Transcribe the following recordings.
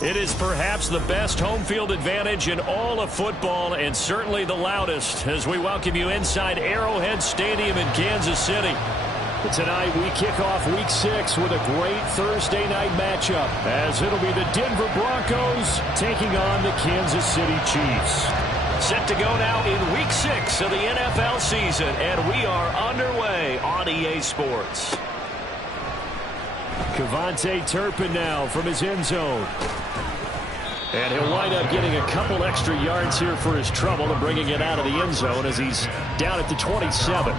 It is perhaps the best home field advantage in all of football and certainly the loudest as we welcome you inside Arrowhead Stadium in Kansas City. Tonight we kick off Week 6 with a great Thursday night matchup as it'll be the Denver Broncos taking on the Kansas City Chiefs. Set to go now in Week 6 of the NFL season, and we are underway on EA Sports. Kevontae Turpin now from his end zone. And he'll wind up getting a couple extra yards here for his trouble and bringing it out of the end zone as he's down at the 27.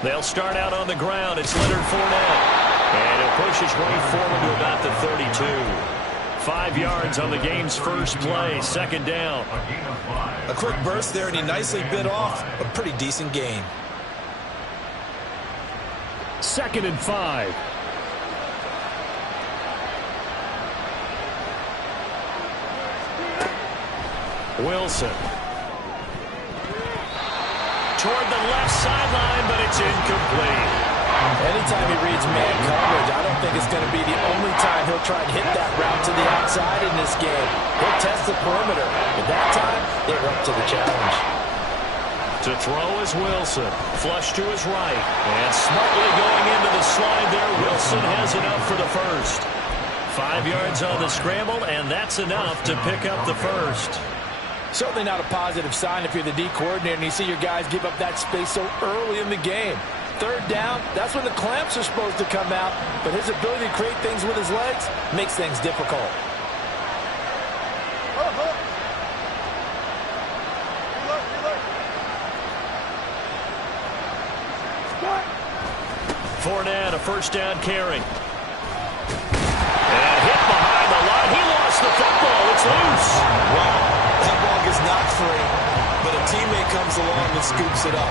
They'll start out on the ground. It's Leonard Fournette. And he'll push his way forward to about the 32. 5 yards on the game's first play. Second down. A quick burst there, and he nicely bit off a pretty decent gain. 2nd and 5. Wilson. Toward the left sideline, but it's incomplete. Anytime he reads man coverage, I don't think it's going to be the only time he'll try and hit that route to the outside in this game. He'll test the perimeter, but that time, they're up to the challenge. To throw is Wilson. Flush to his right. And smartly going into the slide there, Wilson has enough for the first. 5 yards on the scramble, and that's enough to pick up the first. Certainly not a positive sign if you're the D coordinator and you see your guys give up that space so early in the game. 3rd down, that's when the clamps are supposed to come out, but his ability to create things with his legs makes things difficult. Fournette, a first down carry. And hit behind the line. He lost the football. It's loose. Wow. That ball gets knocked free, but a teammate comes along and scoops it up.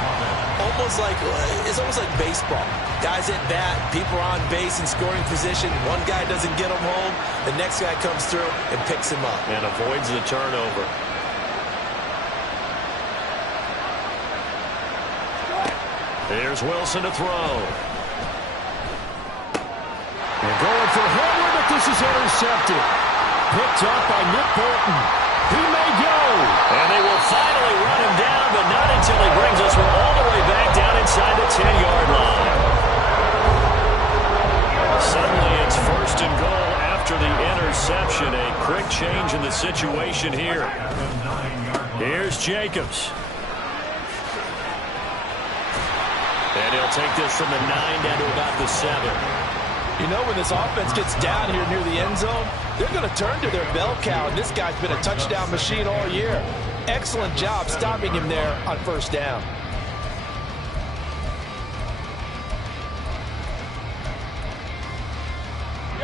It's almost like baseball. Guys at bat, people are on base in scoring position. One guy doesn't get him home. The next guy comes through and picks him up. And avoids the turnover. Here's Wilson to throw. They're going for Henry, but this is intercepted. Picked up by Nick Bolton. He may go. And they will finally run him down, but not until he brings us all the way back down inside the 10-yard line. Suddenly it's 1st and goal after the interception. A quick change in the situation here. Here's Jacobs. And he'll take this from the 9 down to about the 7. You know, when this offense gets down here near the end zone, they're going to turn to their bell cow, and this guy's been a touchdown machine all year. Excellent job stopping him there on 1st down.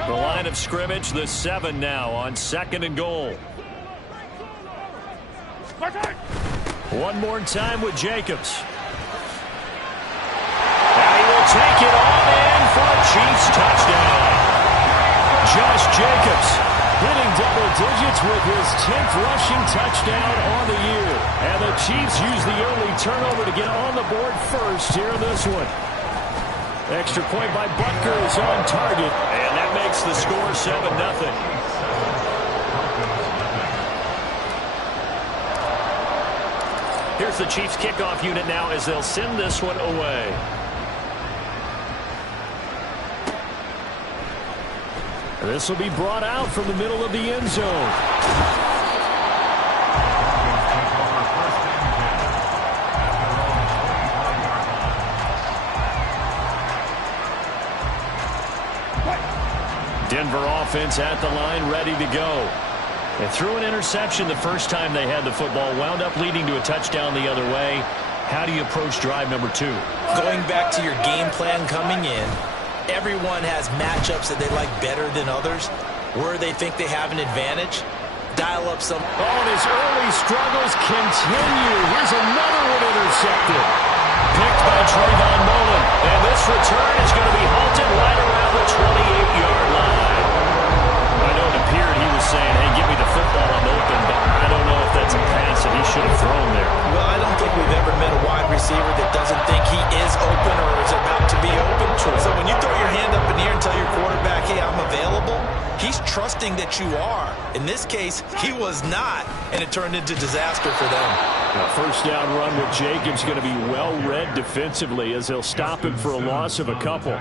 The line of scrimmage, the 7 now on 2nd and goal. One more time with Jacobs. And he will take it on in for a Chiefs touchdown. Josh Jacobs hitting double digits with his 10th rushing touchdown on the year. And the Chiefs use the early turnover to get on the board first here in this one. Extra point by Butker is on target. And that makes the score 7-0. Here's the Chiefs kickoff unit now as they'll send this one away. This will be brought out from the middle of the end zone. Denver offense at the line, ready to go. They threw an interception the first time they had the football, wound up leading to a touchdown the other way. How do you approach drive number 2? Going back to your game plan coming in, everyone has matchups that they like better than others, where they think they have an advantage. Dial up some. Oh, and his early struggles continue. Here's another one intercepted. Picked by Trayvon Mullen. And this return is going to be halted right around the 28-yard line. I know it appeared he was saying, hey, give me the football, I'm open, but I don't know if that's a pass that he should have thrown there. Well, I don't think we've ever met a wide receiver that doesn't think he is open or is about to be open. So when you throw your hand up in the air and tell your quarterback, hey, I'm available, he's trusting that you are. In this case, he was not, and it turned into disaster for them. A first down run with Jacobs going to be well-read defensively as they'll stop him for a loss of a couple.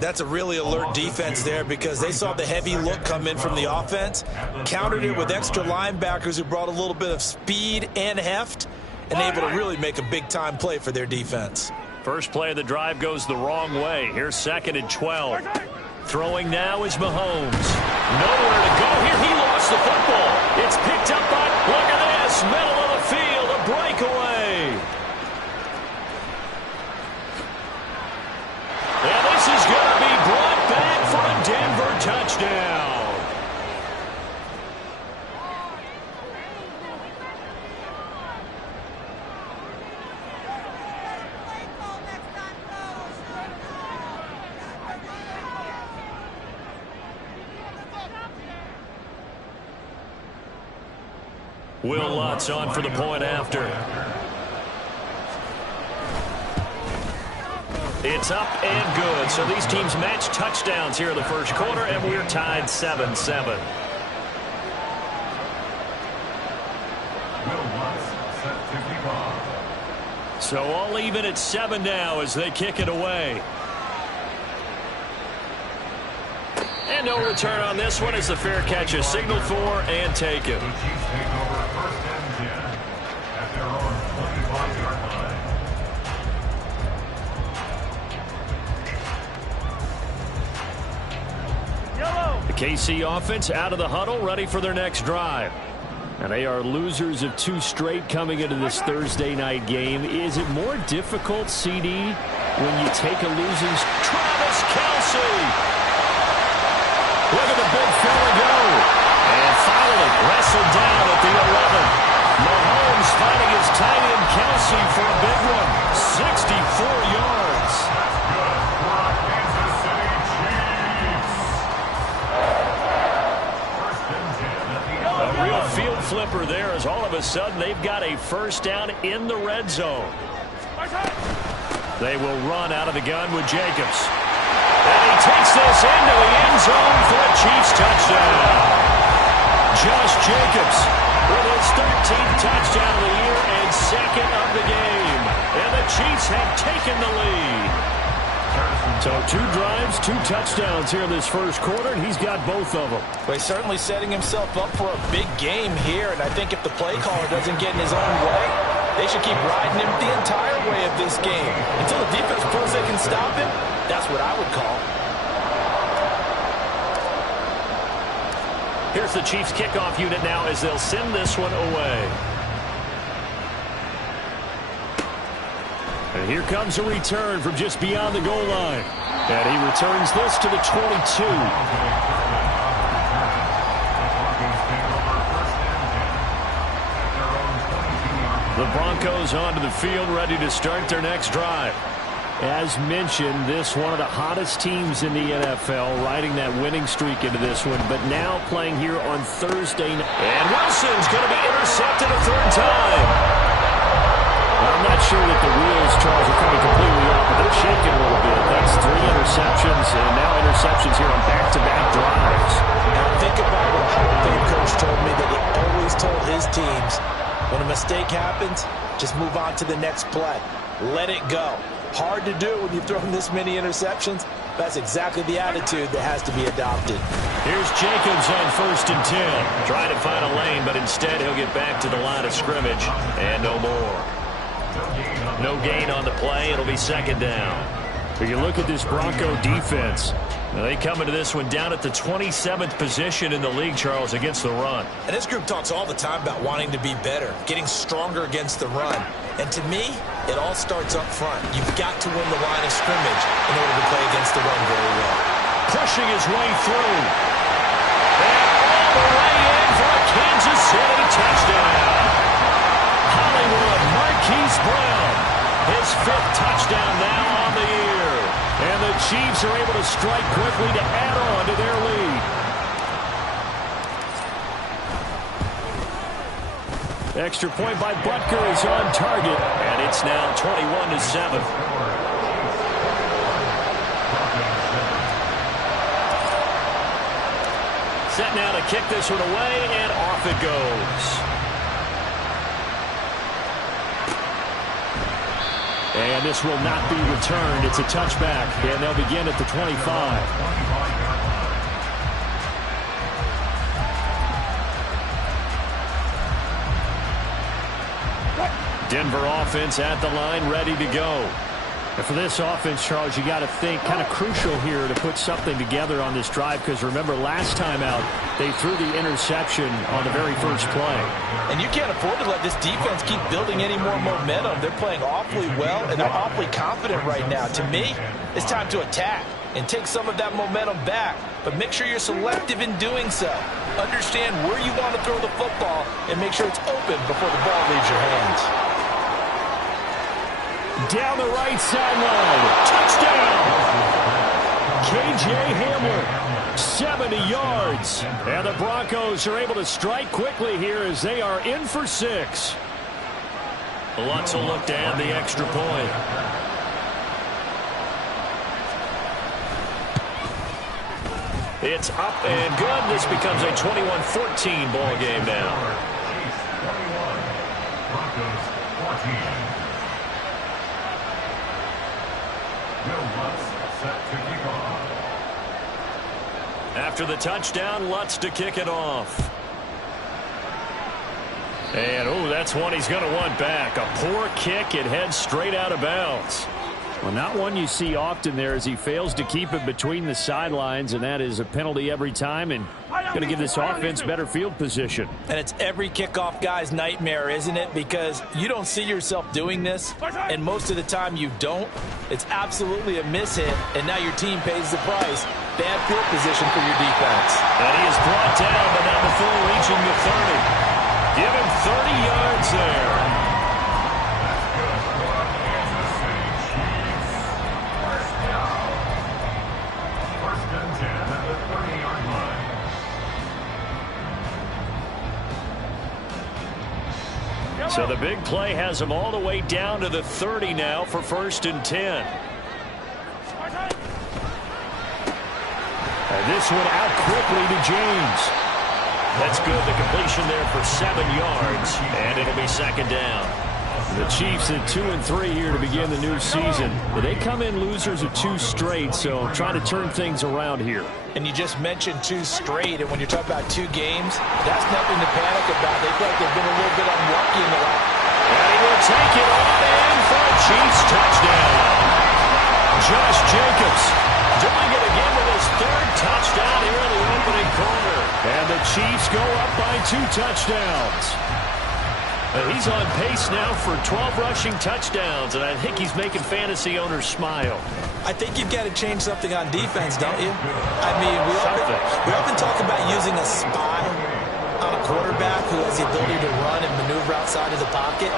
That's a really alert defense there because they saw the heavy look come in from the offense, countered it with extra linebackers who brought a little bit of speed and heft, and able to really make a big-time play for their defense. First play of the drive goes the wrong way. Here's 2nd and 12. Throwing now is Mahomes. Nowhere to go here. He lost the football. It's picked up by, look at this, middle of the field, a breakaway. And this is going to be brought back for a Denver touchdown. Will Lutz on for the point after. It's up and good. So these teams match touchdowns here in the first quarter, and we're tied 7-7. So all even at 7 now as they kick it away. And no return on this one as the fair catch is signaled for and taken. The KC offense out of the huddle, ready for their next drive. And they are losers of 2 straight coming into this Thursday night game. Is it more difficult, CD, when you take a losing... Travis Kelce! Look at the big fella go. And finally wrestled down at the 11. Mahomes finding his tight end Kelce for a big one. 64 yards. A real field flipper there as all of a sudden they've got a first down in the red zone. They will run out of the gun with Jacobs. And he takes this into the end zone for a Chiefs touchdown. Josh Jacobs with his 13th touchdown of the year and 2nd of the game. And the Chiefs have taken the lead. So 2 drives, 2 touchdowns here in this first quarter, and he's got both of them. Well, he's certainly setting himself up for a big game here, and I think if the play caller doesn't get in his own way, they should keep riding him the entire way of this game. Until the defense proves they can stop him, that's what I would call. Here's the Chiefs kickoff unit now as they'll send this one away. And here comes a return from just beyond the goal line. And he returns this to the 22. The Broncos onto the field, ready to start their next drive. As mentioned, this one of the hottest teams in the NFL, riding that winning streak into this one, but now playing here on Thursday night. And Wilson's going to be intercepted a 3rd time. I'm not sure that the wheels, Charles, are coming completely off, but they're shaking a little bit. That's 3 interceptions, and now interceptions here on back-to-back drives. Now think about what Hall of Fame coach told me that he always told his teams, when a mistake happens, just move on to the next play. Let it go. Hard to do when you've thrown this many interceptions. That's exactly the attitude that has to be adopted. Here's Jacobs on 1st and 10. Trying to find a lane, but instead he'll get back to the line of scrimmage. And no more. No gain on the play. It'll be 2nd down. But you look at this Bronco defense. They come into this one down at the 27th position in the league, Charles, against the run. And this group talks all the time about wanting to be better, getting stronger against the run. And to me, it all starts up front. You've got to win the line of scrimmage in order to play against the run very well. Pushing his way through. And all the way in for a Kansas City touchdown. Hollywood Marquise Brown, his 5th Chiefs are able to strike quickly to add on to their lead. Extra point by Butker is on target, and it's now 21-7. Set now to kick this one away, and off it goes. And this will not be returned. It's a touchback, and they'll begin at the 25. Denver offense at the line, ready to go. And for this offense, Charles, you got to think kind of crucial here to put something together on this drive, because remember last time out they threw the interception on the very first play. And you can't afford to let this defense keep building any more momentum. They're playing awfully well, and they're awfully confident right now. To me, it's time to attack and take some of that momentum back. But make sure you're selective in doing so. Understand where you want to throw the football and make sure it's open before the ball leaves your hands. Down the right sideline. Touchdown! K.J. Hamler, 70 yards. And the Broncos are able to strike quickly here as they are in for 6. Lutz will look to add the extra point. It's up and good. This becomes a 21-14 ball game now. Broncos 14. After the touchdown, Lutz to kick it off. And, oh, that's one he's going to want back. A poor kick. It heads straight out of bounds. Well, not one you see often there as he fails to keep it between the sidelines, and that is a penalty every time, and going to give this offense better field position. And it's every kickoff guy's nightmare, isn't it? Because you don't see yourself doing this, and most of the time you don't. It's absolutely a mishit, and now your team pays the price. Bad field position for your defense. And he is brought down, but not before reaching the 30. Give him 30 yards there. So the big play has him all the way down to the 30 now for 1st and 10. And this one out quickly to James. That's good. The completion there for 7 yards, and it'll be 2nd down. The Chiefs at 2-3 here to begin the new season. They come in losers of 2 straight, so trying to turn things around here. And you just mentioned 2 straight, and when you're talking about 2 games, that's nothing to panic about. They feel like they've been a little bit unlucky in the last. And he will take it on in for a Chiefs touchdown. Josh Jacobs doing it again with his 3rd touchdown here in the opening quarter. And the Chiefs go up by 2 touchdowns. He's on pace now for 12 rushing touchdowns, and I think he's making fantasy owners smile. I think you've got to change something on defense, don't you? I mean, we often talk about using a spy on a quarterback who has the ability to run and maneuver outside of the pocket.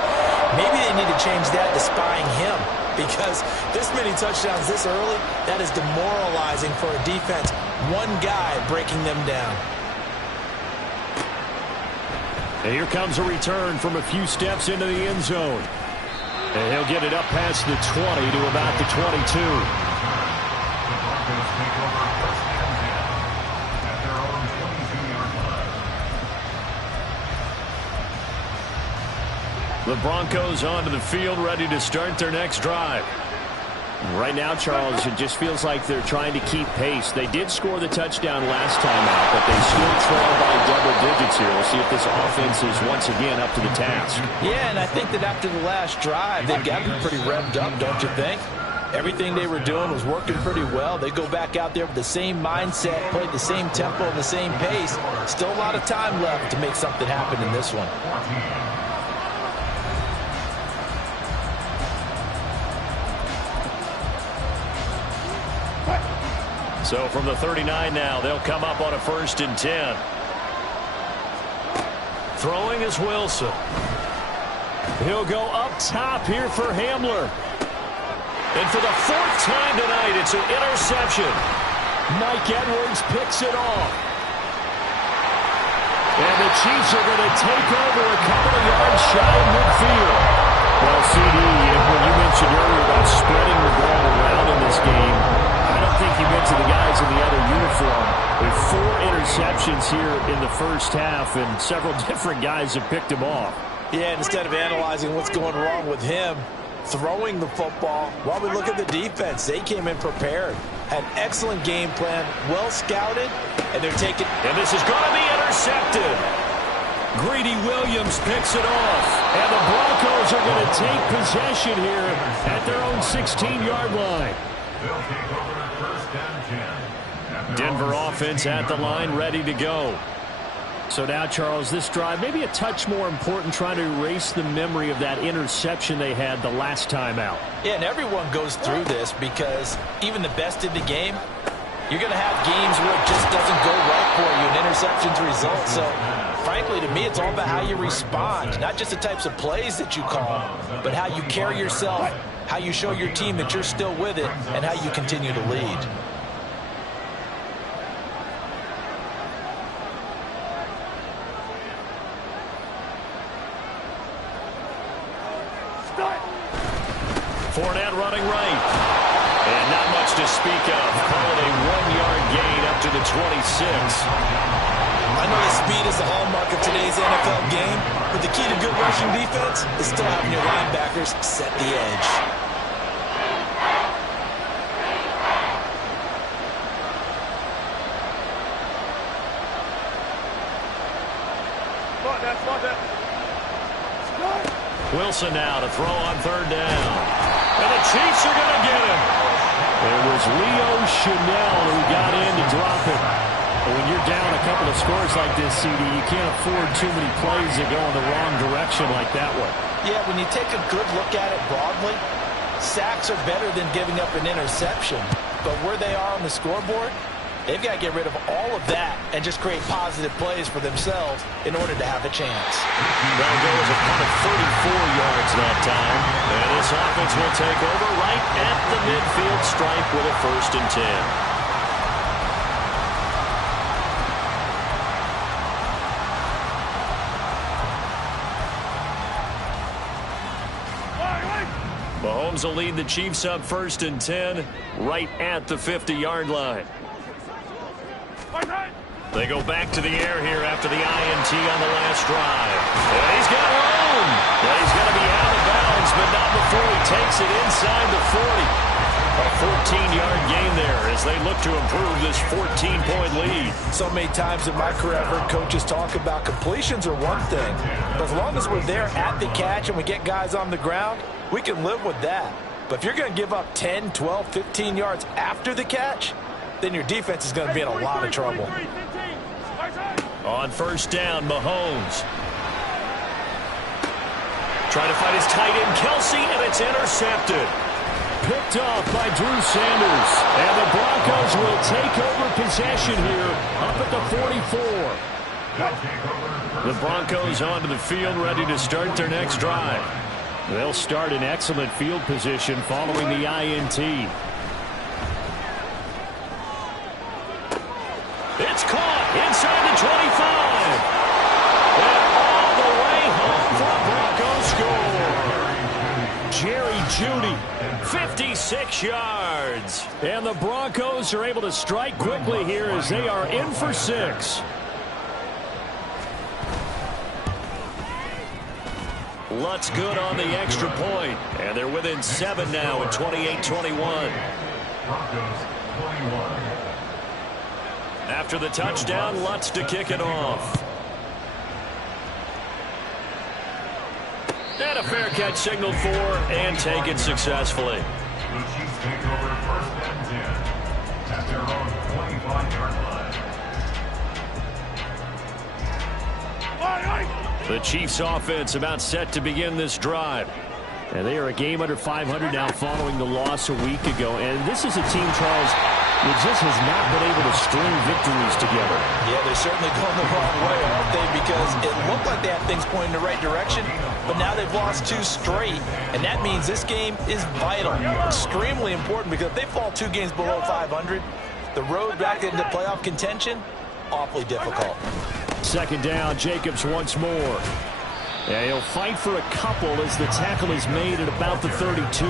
Maybe they need to change that to spying him, because this many touchdowns this early, that is demoralizing for a defense. One guy breaking them down. And here comes a return from a few steps into the end zone. And he'll get it up past the 20 to about the 22. The Broncos onto the field, ready to start their next drive. Right now, Charles, it just feels like they're trying to keep pace. They did score the touchdown last time out, but they still trail by double digits here. We'll see if this offense is once again up to the task. Yeah, and I think that after the last drive, they've got to be pretty revved up, don't you think? Everything they were doing was working pretty well. They go back out there with the same mindset, play the same tempo and the same pace. Still a lot of time left to make something happen in this one. So from the 39 now, they'll come up on a 1st and 10. Throwing is Wilson. He'll go up top here for Hamler. And for the fourth time tonight, it's an interception. Mike Edwards picks it off. And the Chiefs are going to take over a couple of yards shy of midfield. Well, CD, when you mentioned earlier about spreading the ball around in this game, I don't think you meant to the guys in the other uniform. With 4 interceptions here in the first half, and several different guys have picked him off. Yeah, instead of analyzing what's going wrong with him, throwing the football, while we look at the defense, they came in prepared. Had an excellent game plan, well scouted, and they're taking... And this is going to be intercepted. Greedy Williams picks it off. And the Broncos are going to take possession here at their own 16-yard line. Denver offense at the line, ready to go. So now, Charles, this drive maybe a touch more important, trying to erase the memory of that interception they had the last time out. Yeah, and everyone goes through this because even the best in the game, you're going to have games where it just doesn't go right for you, and interceptions result. So, frankly, to me, it's all about how you respond, not just the types of plays that you call, but how you carry yourself, how you show your team that you're still with it, and how you continue to lead. Fournette running right. And not much to speak of. Call it a 1-yard gain up to the 26. I know that speed is the hallmark of today's NFL game, but the key to good rushing defense is still having your linebackers set the edge. Wilson now to throw on 3rd down. And the Chiefs are going to get him. It was Leo Chanel who got in to drop him. But when you're down a couple of scores like this, CD, you can't afford too many plays that go in the wrong direction like that one. Yeah, when you take a good look at it broadly, sacks are better than giving up an interception. But where they are on the scoreboard, they've got to get rid of all of that and just create positive plays for themselves in order to have a chance. They'll go as a punt of 34 yards that time. And this offense will take over right at the midfield stripe with a 1st and 10. Mahomes will lead the Chiefs up 1st and 10 right at the 50-yard line. They go back to the air here after the INT on the last drive. And he's got room. And he's going to be out of bounds, but not before he takes it inside the 40. A 14-yard gain there as they look to improve this 14-point lead. So many times in my career, I've heard coaches talk about completions are one thing. But as long as we're there at the catch and we get guys on the ground, we can live with that. But if you're going to give up 10, 12, 15 yards after the catch, then your defense is going to be in a lot of trouble. On 1st down, Mahomes. Trying to find his tight end, Kelsey, and it's intercepted. Picked off by Drew Sanders. And the Broncos will take over possession here up at the 44. The Broncos onto the field, ready to start their next drive. They'll start in excellent field position following the INT. It's caught inside the 25. And all the way home for a Broncos score. Jerry Jeudy, 56 yards. And the Broncos are able to strike quickly here as they are in for 6. Lutz good on the extra point. And they're within 7 now at 28-21. After the touchdown, Lutz to kick it off. And a fair catch signaled for and taken successfully. The Chiefs take over 1st and 10 at their own 25-yard line. The Chiefs offense about set to begin this drive. And they are a game under 500 now following the loss a week ago. And this is a team, Charles, It just has not been able to string victories together. Yeah, they're certainly going the wrong way, aren't they? Because it looked like they have things pointing in the right direction, but now they've lost 2 straight, and that means this game is vital, extremely important, because if they fall 2 games below 500, the road back into playoff contention, awfully difficult. Second down, Jacobs once more. Yeah, he'll fight for a couple as the tackle is made at about the 32.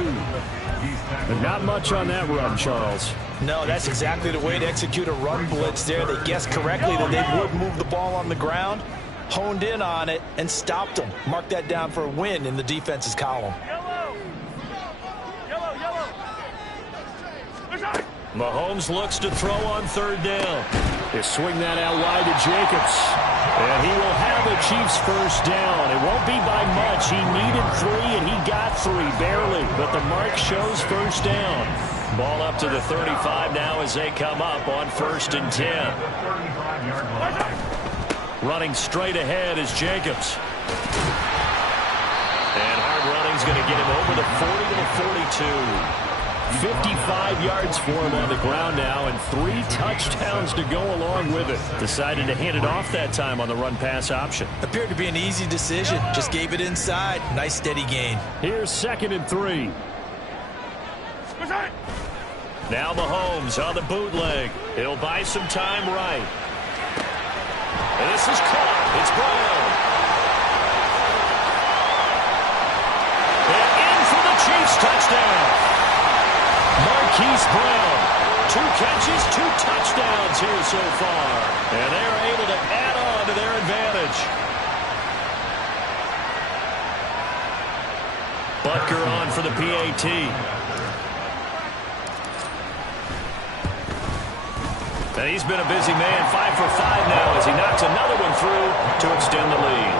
But not much on that run, Charles. No, that's exactly the way to execute a run blitz there. They guessed correctly that they would move the ball on the ground, honed in on it, and stopped them. Mark that down for a win in the defense's column. Mahomes looks to throw on third down. They swing that out wide to Jacobs. And he will have the Chiefs first down. It won't be by much. He needed 3, and he got 3, barely. But the mark shows first down. Ball up to the 35 now as they come up on 1st and 10. Running straight ahead is Jacobs. And hard running's going to get him over the 40 to the 42. 55 yards for him on the ground now, and 3 touchdowns to go along with it. Decided to hand it off that time on the run-pass option. Appeared to be an easy decision. Just gave it inside. Nice, steady gain. Here's 2nd and 3. Now Mahomes on the bootleg. He'll buy some time right. And this is caught. It's Brown. And in for the Chiefs touchdown. Marquise Brown, 2 catches, 2 touchdowns here so far. And they're able to add on to their advantage. Butker on for the PAT. And he's been a busy man, 5 for 5 now as he knocks another one through to extend the lead.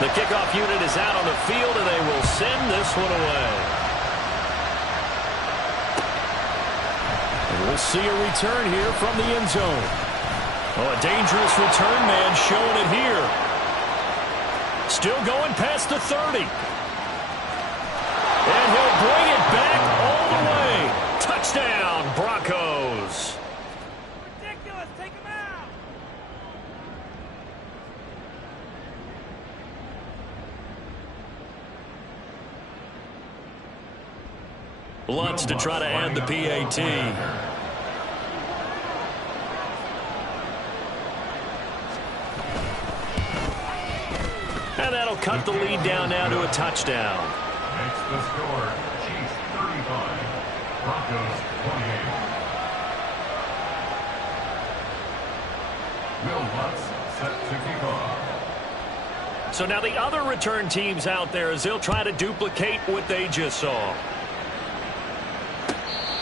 The kickoff unit is out on the field, and they will send this one away. And we'll see a return here from the end zone. Oh, a dangerous return man showing it here. Still going past the 30. And he'll bring it back all the way. Touchdown, Broncos. Ridiculous. Take him out. Lutz to try to add the PAT. And that'll cut the lead down now to a touchdown. Makes the score Chiefs 35, Broncos 28. Will Lutz set to kick off. So now the other return teams out there as they'll try to duplicate what they just saw.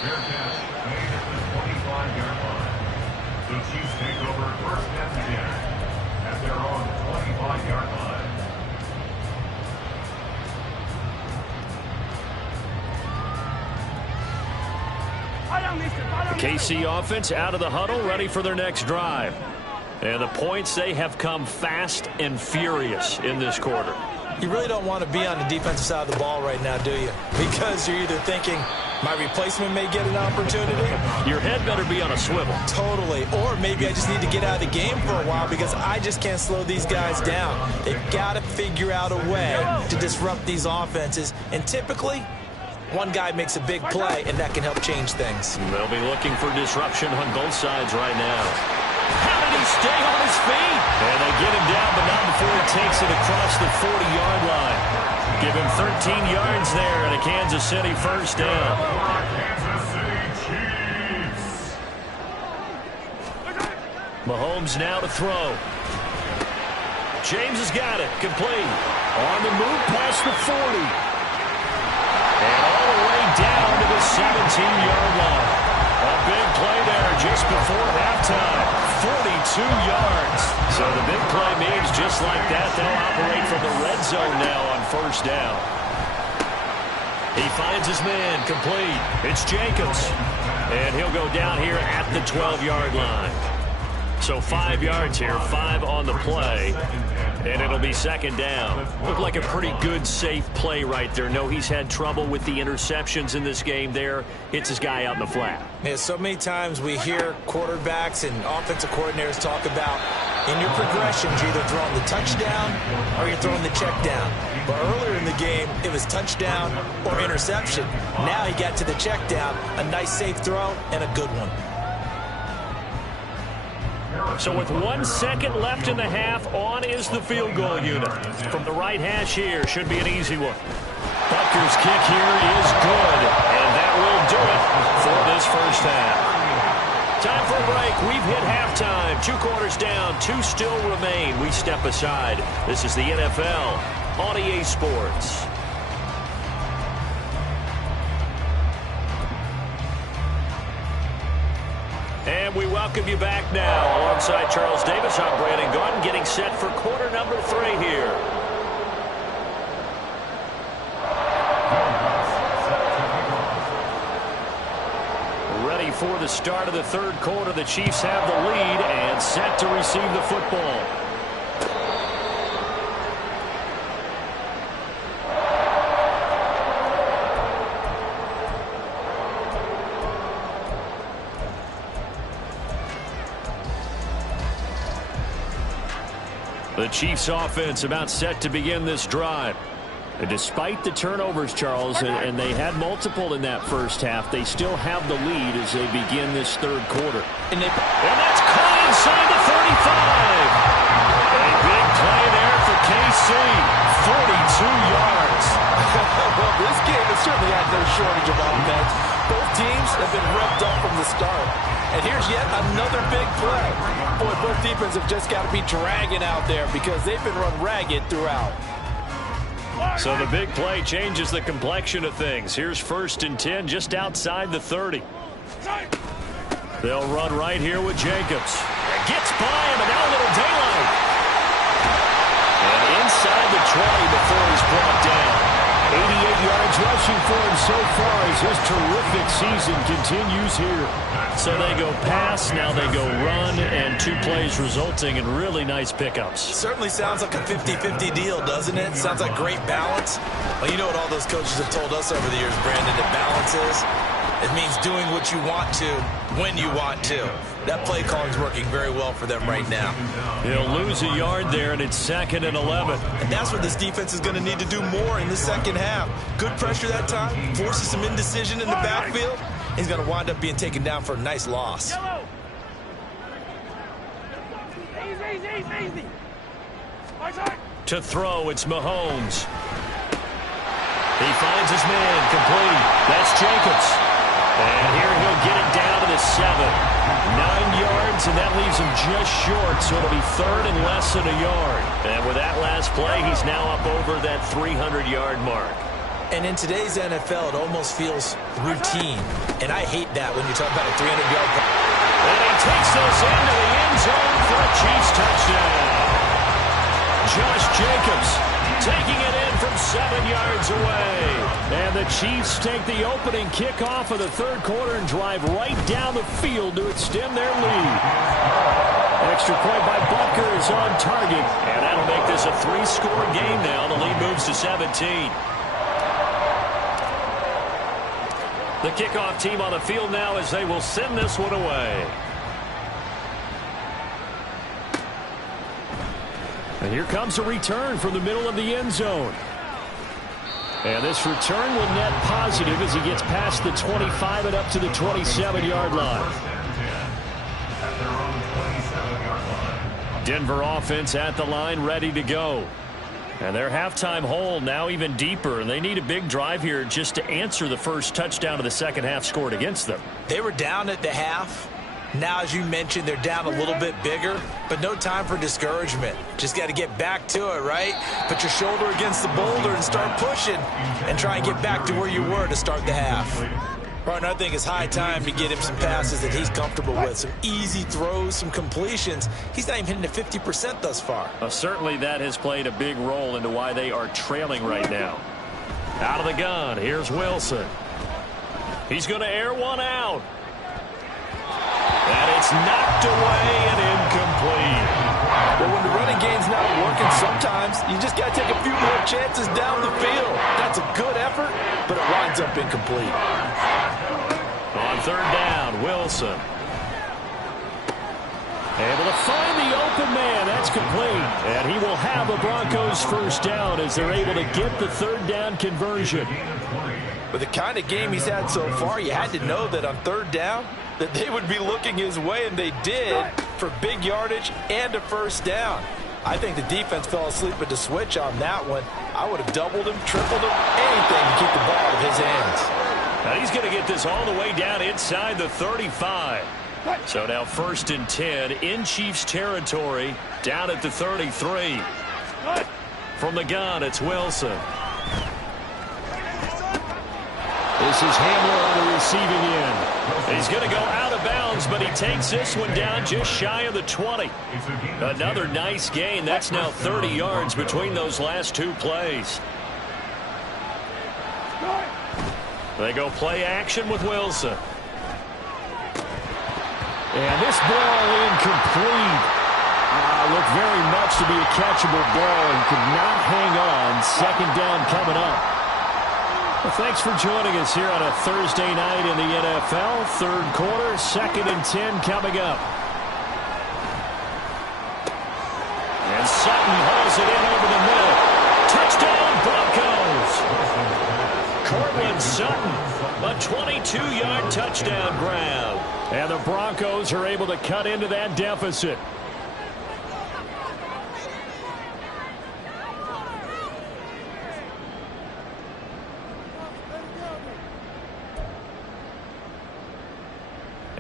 Fair catch made at the 25-yard line. The Chiefs take over 1st and 10 at their own 25-yard line. The KC offense out of the huddle, ready for their next drive. And the points, they have come fast and furious in this quarter. You really don't want to be on the defensive side of the ball right now, do you? Because you're either thinking, my replacement may get an opportunity. Your head better be on a swivel. Totally. Or maybe I just need to get out of the game for a while because I just can't slow these guys down. They've got to figure out a way to disrupt these offenses. And typically, one guy makes a big play, and that can help change things. They'll be looking for disruption on both sides right now. How did he stay on his feet? And they get him down, but not before he takes it across the 40-yard line. Give him 13 yards there and a Kansas City first down. Kansas City Chiefs. Mahomes now to throw. James has got it. Complete. On the move past the 40. And all the way down to the 17-yard line. A big play there just before halftime. 42 yards. So the big play means just like that, they'll operate from the red zone now on first down. He finds his man, complete. It's Jacobs. And he'll go down here at the 12-yard line. So 5 yards here, 5 on the play, and it'll be second down. Looked like a pretty good, safe play right there. No, he's had trouble with the interceptions in this game there. Hits his guy out in the flat. Yeah, so many times we hear quarterbacks and offensive coordinators talk about in your progressions, you're either throwing the touchdown or you're throwing the check down. But earlier in the game, it was touchdown or interception. Now he got to the check down, a nice safe throw, and a good one. So with 1 second left in the half, on is the field goal unit. From the right hash here, should be an easy one. Butker's kick here is good, and that will do it for this first half. Time for a break. We've hit halftime. 2 quarters down, 2 still remain. We step aside. This is the NFL on EA Sports. And we welcome you back now. Alongside Charles Davis, I'm Brandon Gaudin, getting set for quarter number 3 here. Ready for the start of the third quarter. The Chiefs have the lead and set to receive the football. The Chiefs offense about set to begin this drive. And despite the turnovers, Charles, and they had multiple in that first half, they still have the lead as they begin this third quarter. And that's caught inside the 35. A big play there for KC. 42 yards. Well, this game has certainly had no shortage of offense. Both teams have been revved up from the start. And here's yet another big play. Boy, both defenses have just got to be dragging out there because they've been run ragged throughout. So the big play changes the complexion of things. Here's 1st and 10 just outside the 30. They'll run right here with Jacobs. Gets by him, and now a little daylight. And inside the 20 before he's brought down. 88 yards rushing for him so far as his terrific season continues here. So they go pass, now they go run, and 2 plays resulting in really nice pickups. Certainly sounds like a 50-50 deal, doesn't it? Sounds like great balance. Well, you know what all those coaches have told us over the years, Brandon, that balance is? It means doing what you want to when you want to. That play calling is working very well for them right now. He'll lose a yard there, and it's 2nd and 11. And that's what this defense is going to need to do more in the second half. Good pressure that time, forces some indecision in the backfield. He's going to wind up being taken down for a nice loss. Easy. To throw, it's Mahomes. He finds his man, complete. That's Jacobs. And here he'll get it down to the 7. 9 yards, and that leaves him just short, so it'll be 3rd and less than a yard. And with that last play, he's now up over that 300-yard mark. And in today's NFL, it almost feels routine. And I hate that when you talk about a 300-yard play. And he takes this into the end zone for a Chiefs touchdown. Josh Jacobs taking it in from 7 yards away. And the Chiefs take the opening kickoff of the third quarter and drive right down the field to extend their lead. Extra point by Butker is on target. And that'll make this a 3-score game now. The lead moves to 17. The kickoff team on the field now as they will send this one away. And here comes a return from the middle of the end zone. And this return will net positive as he gets past the 25 and up to the 27-yard line. Denver offense at the line, ready to go. And their halftime hole now even deeper, and they need a big drive here just to answer the first touchdown of the second half scored against them. They were down at the half. Now, as you mentioned, they're down a little bit bigger, but no time for discouragement. Just got to get back to it, right? Put your shoulder against the boulder and start pushing and try and get back to where you were to start the half. Partner, I think it's high time to get him some passes that he's comfortable with. Some easy throws, some completions. He's not even hitting to 50% thus far. Certainly that has played a big role into why they are trailing right now. Out of the gun, here's Wilson. He's going to air one out. And it's knocked away and running game's not working sometimes, you just got to take a few more chances down the field. That's a good effort, but it winds up incomplete. On third down, Wilson. Able to find the open man. That's complete. And he will have a Broncos first down as they're able to get the third down conversion. With the kind of game he's had so far, you had to know that on third down that they would be looking his way, and they did, for big yardage and a first down. I think the defense fell asleep at the switch on that one. I would have doubled him, tripled him, anything to keep the ball out of his hands. Now he's going to get this all the way down inside the 35. So now 1st and 10 in Chiefs territory, down at the 33. From the gun, it's Wilson. This is Hamler on the receiving end. He's going to go out of bounds, but he takes this one down just shy of the 20. Another nice gain. That's now 30 yards between those last two plays. They go play action with Wilson. And this ball incomplete. Looked very much to be a catchable ball and could not hang on. Second down coming up. Well, thanks for joining us here on a Thursday night in the NFL. Third quarter, 2nd and 10 coming up. And Sutton hauls it in over the middle. Touchdown, Broncos. Cortland Sutton, a 22-yard touchdown grab. And the Broncos are able to cut into that deficit.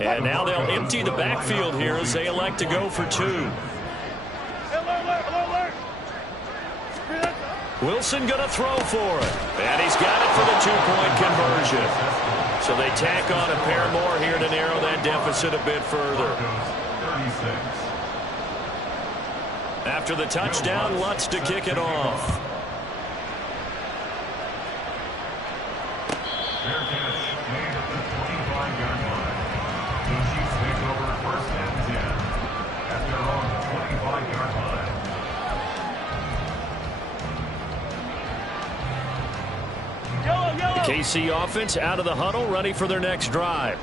And now they'll empty the backfield here as they elect to go for two. Wilson going to throw for it. And he's got it for the two-point conversion. So they tack on a pair more here to narrow that deficit a bit further. After the touchdown, Lutz to kick it off. Fair catch made at the 25-yard line. The Chiefs take over 1st and 10 at their own 25-yard line. The KC offense out of the huddle, ready for their next drive.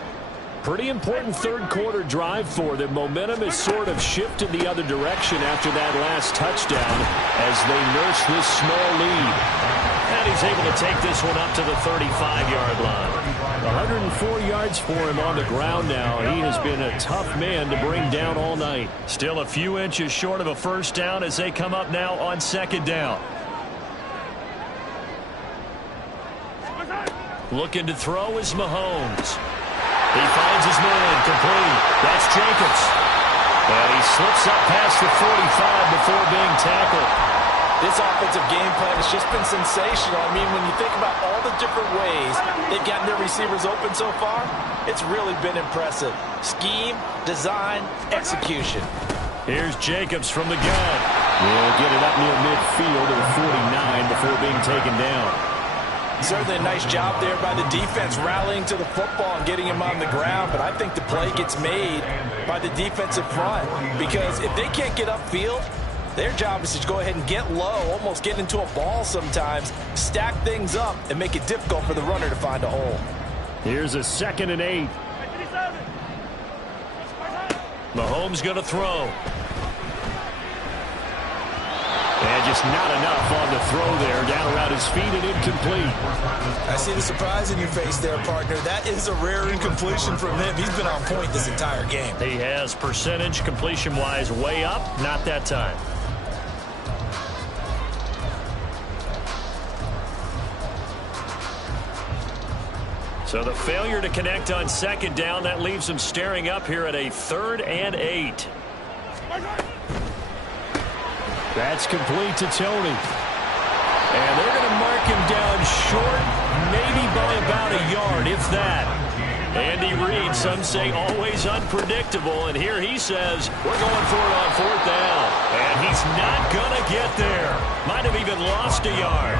Pretty important third quarter drive for them. Momentum has sort of shifted the other direction after that last touchdown as they nurse this small lead. And he's able to take this one up to the 35-yard line. 104 yards for him on the ground now. He has been a tough man to bring down all night. Still a few inches short of a first down as they come up now on 2nd down. Looking to throw is Mahomes. He finds his man complete. That's Jacobs. And he slips up past the 45 before being tackled. This offensive game plan has just been sensational. I mean, when you think about all the different ways they've gotten their receivers open so far, it's really been impressive. Scheme, design, execution. Here's Jacobs from the gun. He'll get it up near midfield at the 49 before being taken down. Certainly a nice job there by the defense rallying to the football and getting him on the ground, but I think the play gets made by the defensive front because if they can't get upfield, their job is to go ahead and get low, almost get into a ball sometimes, stack things up, and make it difficult for the runner to find a hole. Here's a 2nd and 8. Mahomes going to throw. And just not enough on the throw there. Down around his feet and incomplete. I see the surprise in your face there, partner. That is a rare incompletion from him. He's been on point this entire game. He has percentage completion-wise way up. Not that time. So the failure to connect on 2nd down, that leaves him staring up here at a 3rd and 8. That's complete to Tony. And they're going to mark him down short, maybe by about a yard, if that. Andy Reid, some say always unpredictable, and here he says, we're going for it on 4th down. And he's not going to get there. Might have even lost a yard.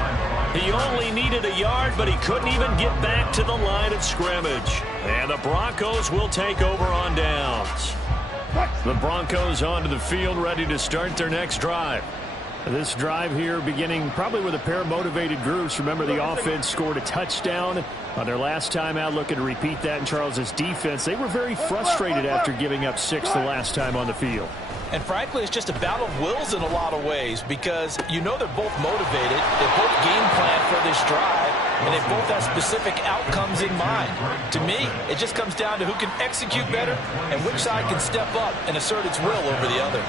He only needed a yard, but he couldn't even get back to the line of scrimmage. And the Broncos will take over on downs. The Broncos onto the field, ready to start their next drive. This drive here beginning probably with a pair of motivated groups. Remember, the offense scored a touchdown on their last time out. Looking to repeat that in Charles's defense. They were very frustrated after giving up 6 the last time on the field. And frankly, it's just a battle of wills in a lot of ways because you know they're both motivated. They both game plan for this drive, and they both have specific outcomes in mind. To me, it just comes down to who can execute better and which side can step up and assert its will over the other.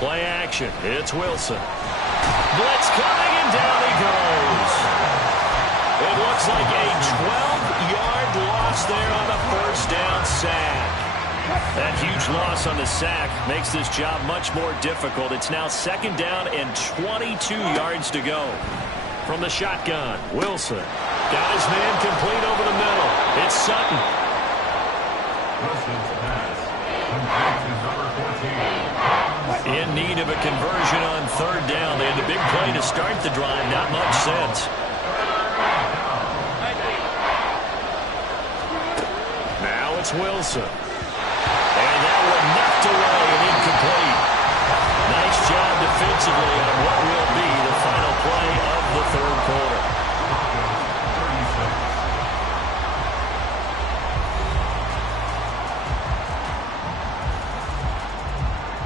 Play action. It's Wilson. Blitz coming, and down he goes. It looks like a 12-yard loss there on the first down sack. That huge loss on the sack makes this job much more difficult. It's now 2nd down and 22 yards to go. From the shotgun, Wilson. Got his man complete over the middle. It's Sutton. Wilson's pass. Complete to number 14. In need of a conversion on 3rd down. They had the big play to start the drive. Not much sense. Now it's Wilson. And that one knocked away and incomplete. Nice job defensively on what will be the final play of the 3rd quarter.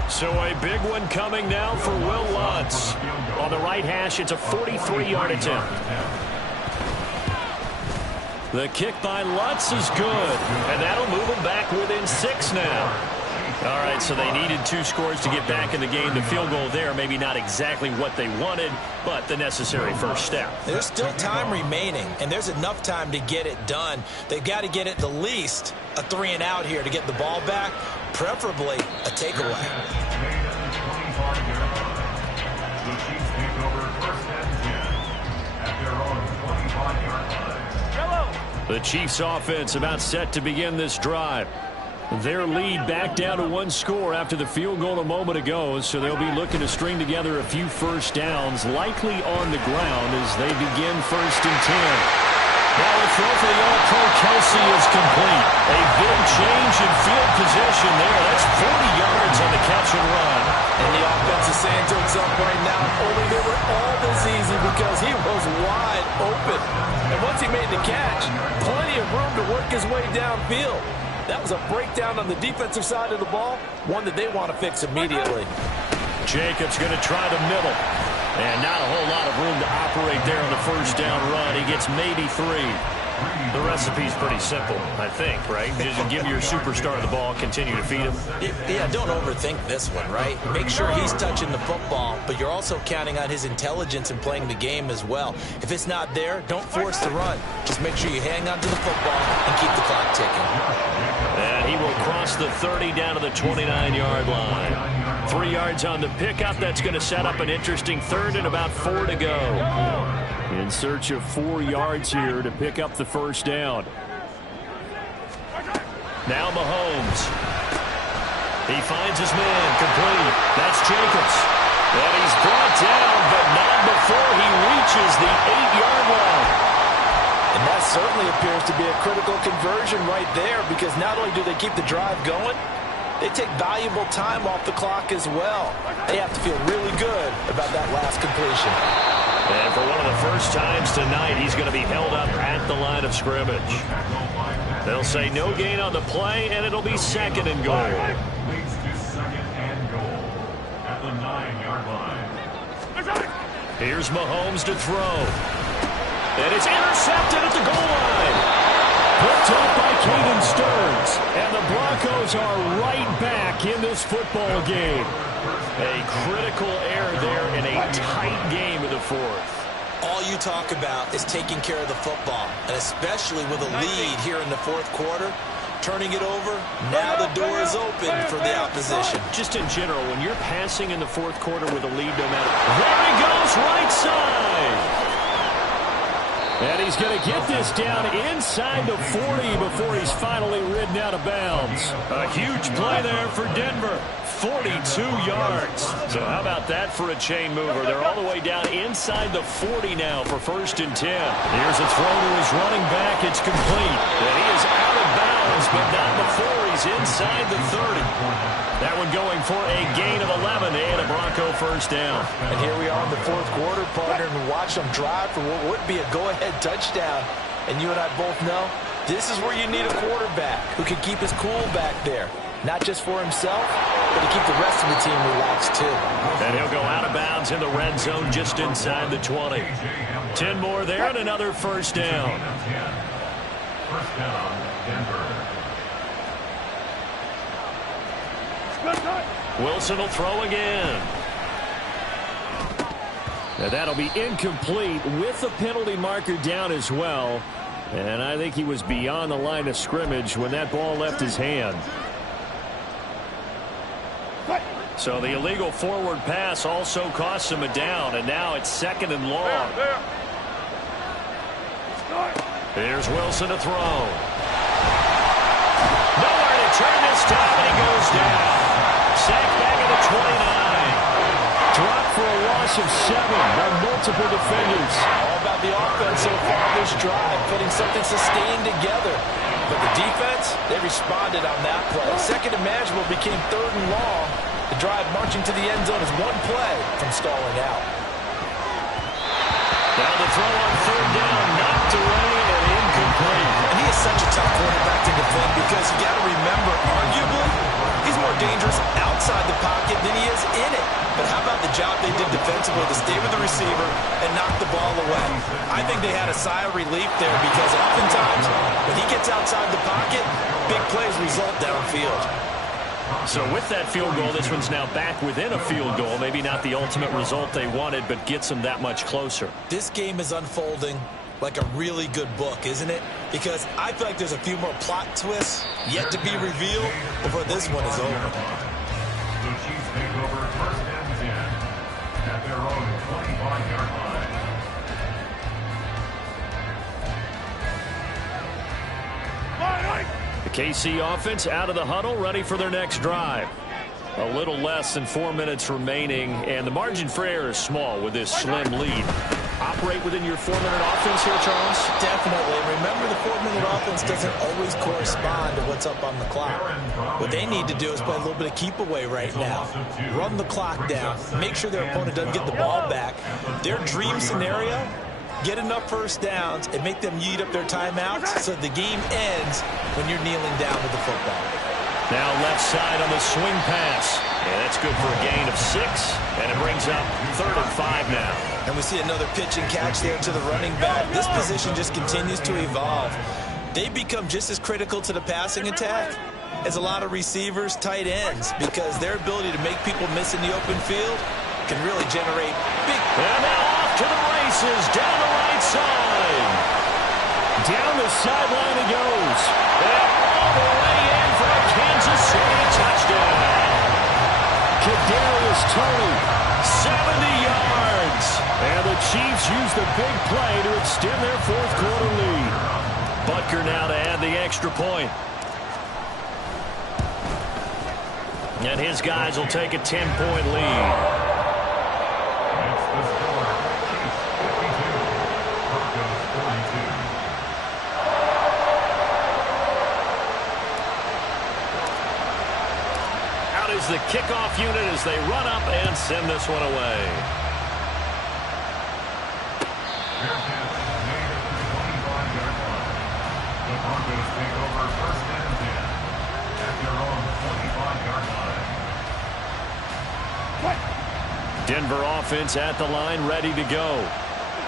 So a big one coming now for Will Lutz. On the right hash, it's a 43-yard attempt. The kick by Lutz is good, and that'll move them back within 6 now. All right, so they needed 2 scores to get back in the game. The field goal there, maybe not exactly what they wanted, but the necessary first step. There's still time remaining, and there's enough time to get it done. They've got to get at the least a 3-and-out here to get the ball back, preferably a takeaway. The Chiefs take over 1st and 10 at their own 25-yard line. The Chiefs offense about set to begin this drive. Their lead back down to 1 score after the field goal a moment ago, so they'll be looking to string together a few first downs, likely on the ground as they begin 1st and 10. Now the throw for the All-Pro Kelsey is complete. A big change in field position there. That's 40 yards on the catch and run. And the offense is saying to itself right now, only they were all this easy because he was wide open. And once he made the catch, plenty of room to work his way downfield. That was a breakdown on the defensive side of the ball, one that they want to fix immediately. Jacobs going to try the middle. And not a whole lot of room to operate there on the first down run. He gets maybe 3. The recipe's pretty simple, I think, right? Just give your superstar the ball, continue to feed him. Yeah, don't overthink this one, right? Make sure he's touching the football, but you're also counting on his intelligence in playing the game as well. If it's not there, don't force the run. Just make sure you hang on to the football and keep the clock ticking. And he will cross the 30 down to the 29-yard line. 3 yards on the pickup. That's going to set up an interesting 3rd and about 4 to go. In search of 4 yards here to pick up the first down. Now Mahomes. He finds his man complete. That's Jacobs. And he's brought down, but not before he reaches the 8-yard line. And that certainly appears to be a critical conversion right there because not only do they keep the drive going, they take valuable time off the clock as well. They have to feel really good about that last completion. And for one of the first times tonight, he's going to be held up at the line of scrimmage. They'll say no gain on the play, and it'll be 2nd and goal. Leads to 2nd and goal at the 9-yard line. Here's Mahomes to throw. And it's intercepted at the goal line. Picked up by Caden Stearns. And the Broncos are right back in this football game. A critical error there in a tight game in the 4th. All you talk about is taking care of the football, and especially with a lead here in the 4th quarter, turning it over, now the door is open for the opposition. Just in general, when you're passing in the 4th quarter with a lead, no matter... There he goes, right side! And he's going to get this down inside the 40 before he's finally ridden out of bounds. A huge play there for Denver. 42 yards. So how about that for a chain mover? They're all the way down inside the 40 now for 1st and 10. Here's a throw to his running back. It's complete. And he is out of bounds downs, but not before he's inside the 30. That one going for a gain of 11 and a Bronco first down. And here we are in the fourth quarter, partner, and watch them drive for what would be a go-ahead touchdown. And you and I both know this is where you need a quarterback who can keep his cool back there. Not just for himself, but to keep the rest of the team relaxed, too. And he'll go out of bounds in the red zone just inside the 20. 10 more there and another first down. First down, Denver. Wilson will throw again. Now that'll be incomplete with the penalty marker down as well. And I think he was beyond the line of scrimmage when that ball left his hand. So the illegal forward pass also costs him a down, and now it's second and long. Here's Wilson to throw. Nowhere to turn this time, and he goes down. Sacked back at the 29. Dropped for a loss of 7 by multiple defenders. All about the offense so far this drive, putting something sustained together. But the defense, they responded on that play. Second and manageable became third and long. The drive marching to the end zone is one play from stalling out. Now the throw on third down, knocked away and incomplete. And he is such a tough quarterback to defend because you got to remember, arguably, he's more dangerous outside the pocket than he is in it. But how about the job they did defensively to stay with the receiver and knock the ball away? I think they had a sigh of relief there because oftentimes when he gets outside the pocket, big plays result downfield. So with that field goal, this one's now back within a field goal. Maybe not the ultimate result they wanted, but gets them that much closer. This game is unfolding like a really good book, isn't it? Because I feel like there's a few more plot twists yet to be revealed before this one is over. The Chiefs take over first and 10 at their own 25-yard line. The KC offense out of the huddle, ready for their next drive. A little less than 4 minutes remaining, and the margin for error is small with this slim lead. Operate within your 4-minute offense here, Charles? Definitely. Remember, the 4-minute offense doesn't always correspond to what's up on the clock. What they need to do is play a little bit of keep away right now. Run the clock down. Make sure their opponent doesn't get the ball back. Their dream scenario, get enough first downs and make them eat up their timeouts so the game ends when you're kneeling down with the football. Now left side on the swing pass. And that's good for a gain of 6. And it brings up 3rd and 5 now. And we see another pitch and catch there to the running back. This position just continues to evolve. They become just as critical to the passing attack as a lot of receivers, tight ends, because their ability to make people miss in the open field can really generate big. And now off to the races, down the right side. Down the sideline he goes. And all the way in for a Kansas City touchdown. Kadarius Toney, 70 yards. And the Chiefs use the big play to extend their fourth quarter lead. Butker now to add the extra point. And his guys will take a 10-point lead. That's the score. Chiefs 52, Broncos 42. Out is the kickoff unit as they run up and send this one away. Bearcats made at the 25-yard line. The Broncos take over first and 10 at their own 25-yard line. Denver offense at the line, ready to go.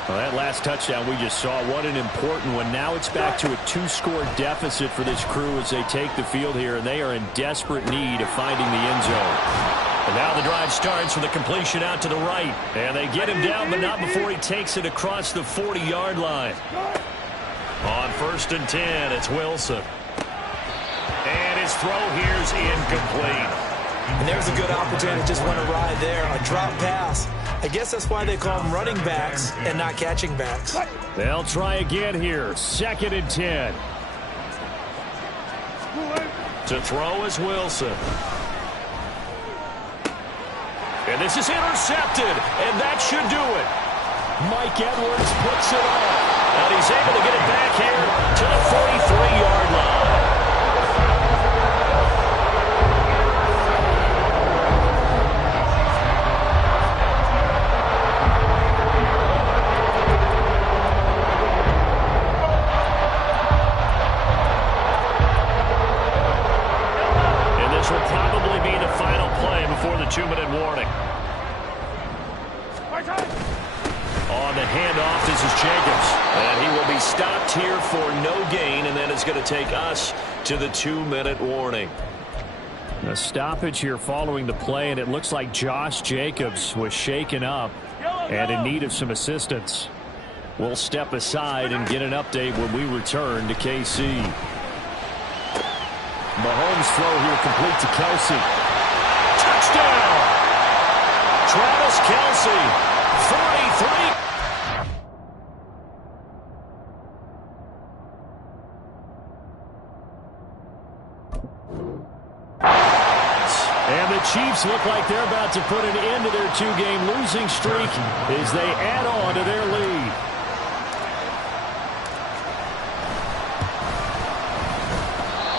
Well, that last touchdown we just saw, what an important one. Now it's back to a 2-score deficit for this crew as they take the field here, and they are in desperate need of finding the end zone. And now the drive starts with a completion out to the right. And they get him down, but not before he takes it across the 40-yard line. On 1st and 10, it's Wilson. And his throw here's incomplete. And there's a good opportunity that just went awry there. A drop pass. I guess that's why they call them running backs and not catching backs. They'll try again here. 2nd and 10. To throw is Wilson. And this is intercepted. And that should do it. Mike Edwards puts it on. And he's able to get it back here to the 43-yard line. On the handoff, this is Jacobs. And he will be stopped here for no gain, and that is going to take us to the 2-minute warning. A stoppage here following the play, and it looks like Josh Jacobs was shaken up and in need of some assistance. We'll step aside and get an update when we return to KC. Mahomes throw here complete to Kelsey. Touchdown! Travis Kelsey, 43. And the Chiefs look like they're about to put an end to their 2-game losing streak as they add on to their lead.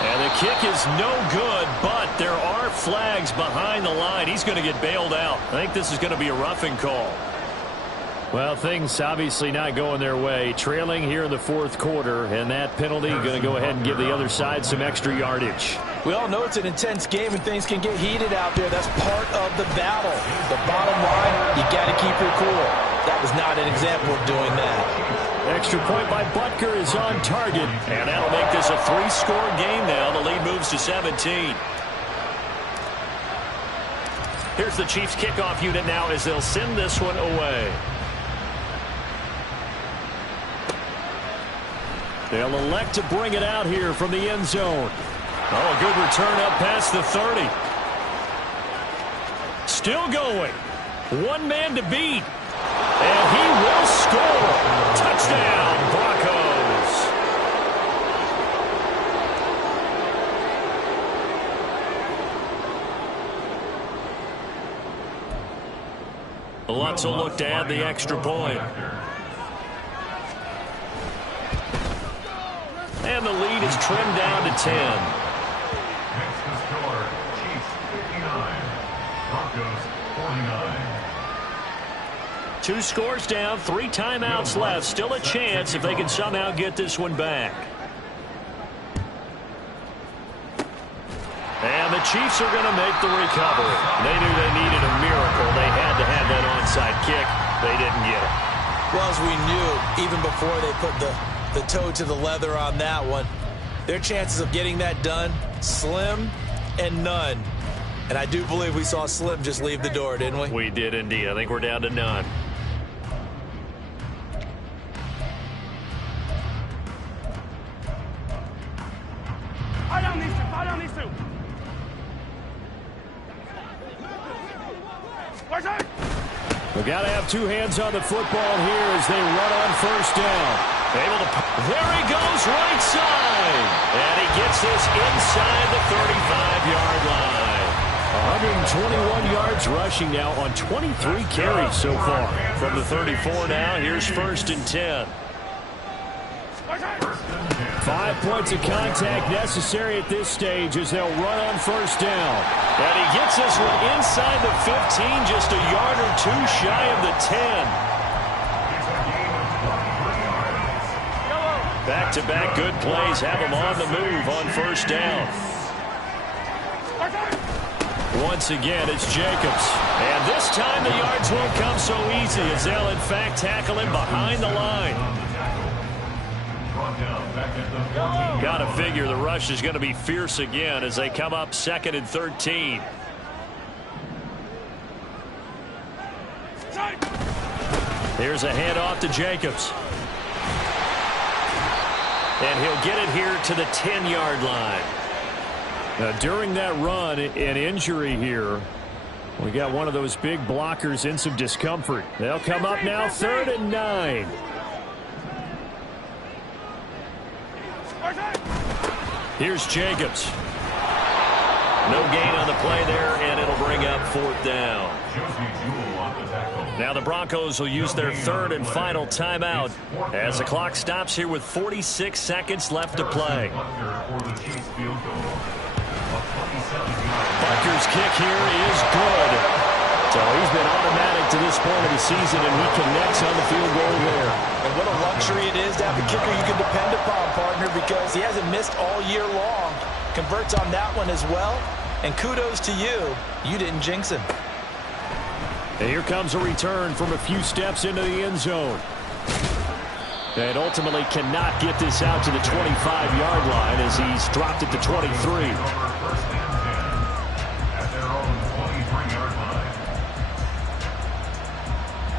And the kick is no good, but there are flags behind the line. He's going to get bailed out. I think this is going to be a roughing call. Well, things obviously not going their way. Trailing here in the 4th quarter, and that penalty going to go ahead and give the other side some extra yardage. We all know it's an intense game and things can get heated out there. That's part of the battle. The bottom line, you got to keep your cool. That was not an example of doing that. Extra point by Butker is on target, and that'll make this a 3-score game now. The lead moves to 17. Here's the Chiefs kickoff unit now as they'll send this one away. They'll elect to bring it out here from the end zone. Oh, a good return up past the 30. Still going. One man to beat. And he will score. Touchdown, Broncos. Lutz will look to add the extra point. And the lead is trimmed down to 10. Next to score, Chiefs 59, Broncos 49. 2 scores down, 3 timeouts left. Still a chance if they can somehow get this one back. And the Chiefs are going to make the recovery. They knew they needed a miracle. They had to have that onside kick. They didn't get it. Well, as we knew, even before they put the toe to the leather on that one, their chances of getting that done, slim and none. And I do believe we saw Slim just leave the door, didn't we? We did indeed. I think we're down to none. We've got to have 2 hands on the football here as they run on first down. There he goes, right side. And he gets this inside the 35-yard line. 121 yards rushing now on 23 carries so far. From the 34 now, here's 1st and 10. 5 points of contact necessary at this stage as they'll run on first down. And he gets this one inside the 15, just a yard or 2 shy of the 10. Back-to-back good plays have him on the move on first down. Once again, it's Jacobs. And this time the yards won't come so easy as they'll in fact tackle him behind the line. Got to figure the rush is going to be fierce again as they come up 2nd and 13. Here's a handoff to Jacobs. And he'll get it here to the 10-yard line. Now, during that run, an injury here. We got one of those big blockers in some discomfort. They'll come up now 3rd and 9. Here's Jacobs. No gain on the play there, and it'll bring up 4th down. Now the Broncos will use their 3rd and final timeout as the clock stops here with 46 seconds left to play. Butker's kick here is good. So he's been automatic to this point of the season, and he connects on the field goal there. And what a luxury it is to have a kicker you can depend upon, partner, because he hasn't missed all year long. Converts on that one as well. And kudos to you. You didn't jinx him. And here comes a return from a few steps into the end zone. And ultimately cannot get this out to the 25-yard line as he's dropped it to 23. First and 10 at their own 23-yard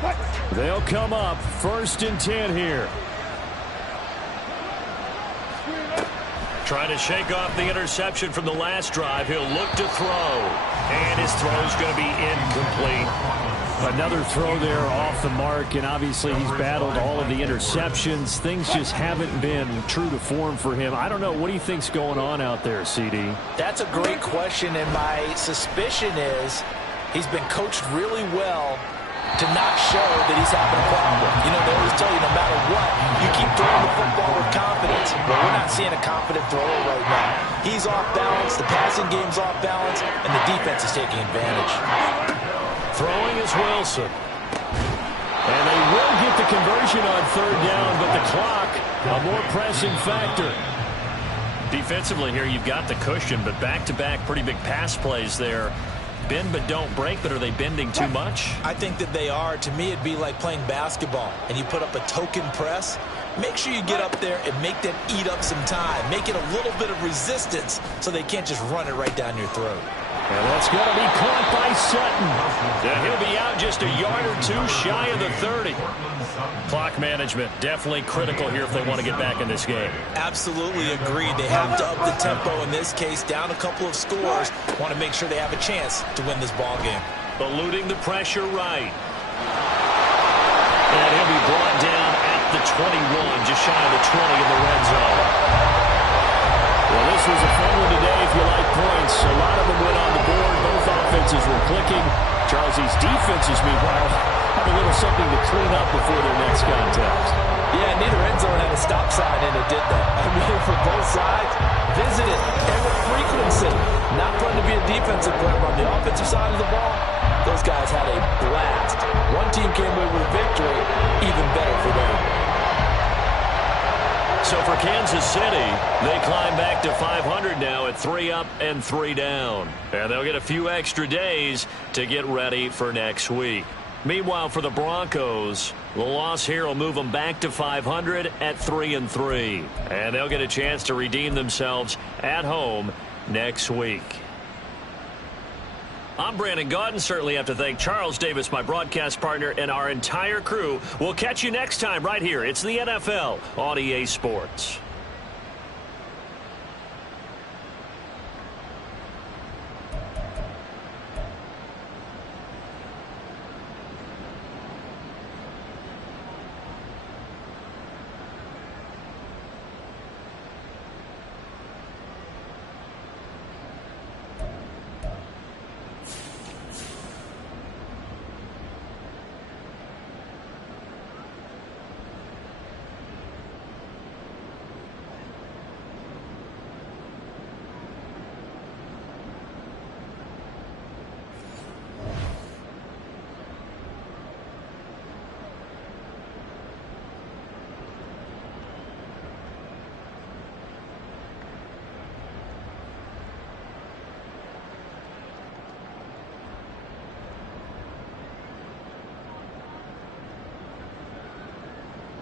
line. They'll come up 1st and 10 here. Trying to shake off the interception from the last drive. He'll look to throw. And his throw's going to be incomplete. Another throw there off the mark, and obviously he's battled all of the interceptions. Things just haven't been true to form for him. I don't know. What do you think's going on out there, CD? That's a great question, and my suspicion is he's been coached really well to not show that he's having a problem. You know, they always tell you no matter what, you keep throwing the football with confidence. But we're not seeing a confident thrower right now. He's off balance, the passing game's off balance, and the defense is taking advantage. Throwing is Wilson. And they will get the conversion on 3rd down, but the clock, a more pressing factor. Defensively here, you've got the cushion, but back-to-back pretty big pass plays there. Bend but don't break, but are they bending too much? I think that they are. To me, it'd be like playing basketball, and you put up a token press. Make sure you get up there and make them eat up some time. Make it a little bit of resistance so they can't just run it right down your throat. And that's going to be caught by Sutton. Yeah, he'll be out just a yard or two shy of the 30. Clock management definitely critical here if they want to get back in this game. Absolutely agreed. They have to up the tempo in this case, down a couple of scores. Want to make sure they have a chance to win this ball game. Eluding the pressure right. And he'll be brought down at the 21, just shy of the 20 in the red zone. Well, this was a fun one today if you like points. A lot of them went on the board. Both offenses were clicking. Charles's defenses, meanwhile, have a little something to clean up before their next contest. Yeah, neither end zone had a stop sign in it, did they? I mean, for both sides, visited and with frequency. Not fun to be a defensive player, but on the offensive side of the ball, those guys had a blast. One team came away with a victory, even better for them. So for Kansas City, they climb back to 500 now at 3 up and 3 down. And they'll get a few extra days to get ready for next week. Meanwhile, for the Broncos, the loss here will move them back to 500 at 3 and 3. And they'll get a chance to redeem themselves at home next week. I'm Brandon Gaudin. Certainly have to thank Charles Davis, my broadcast partner, and our entire crew. We'll catch you next time right here. It's the NFL on EA Sports.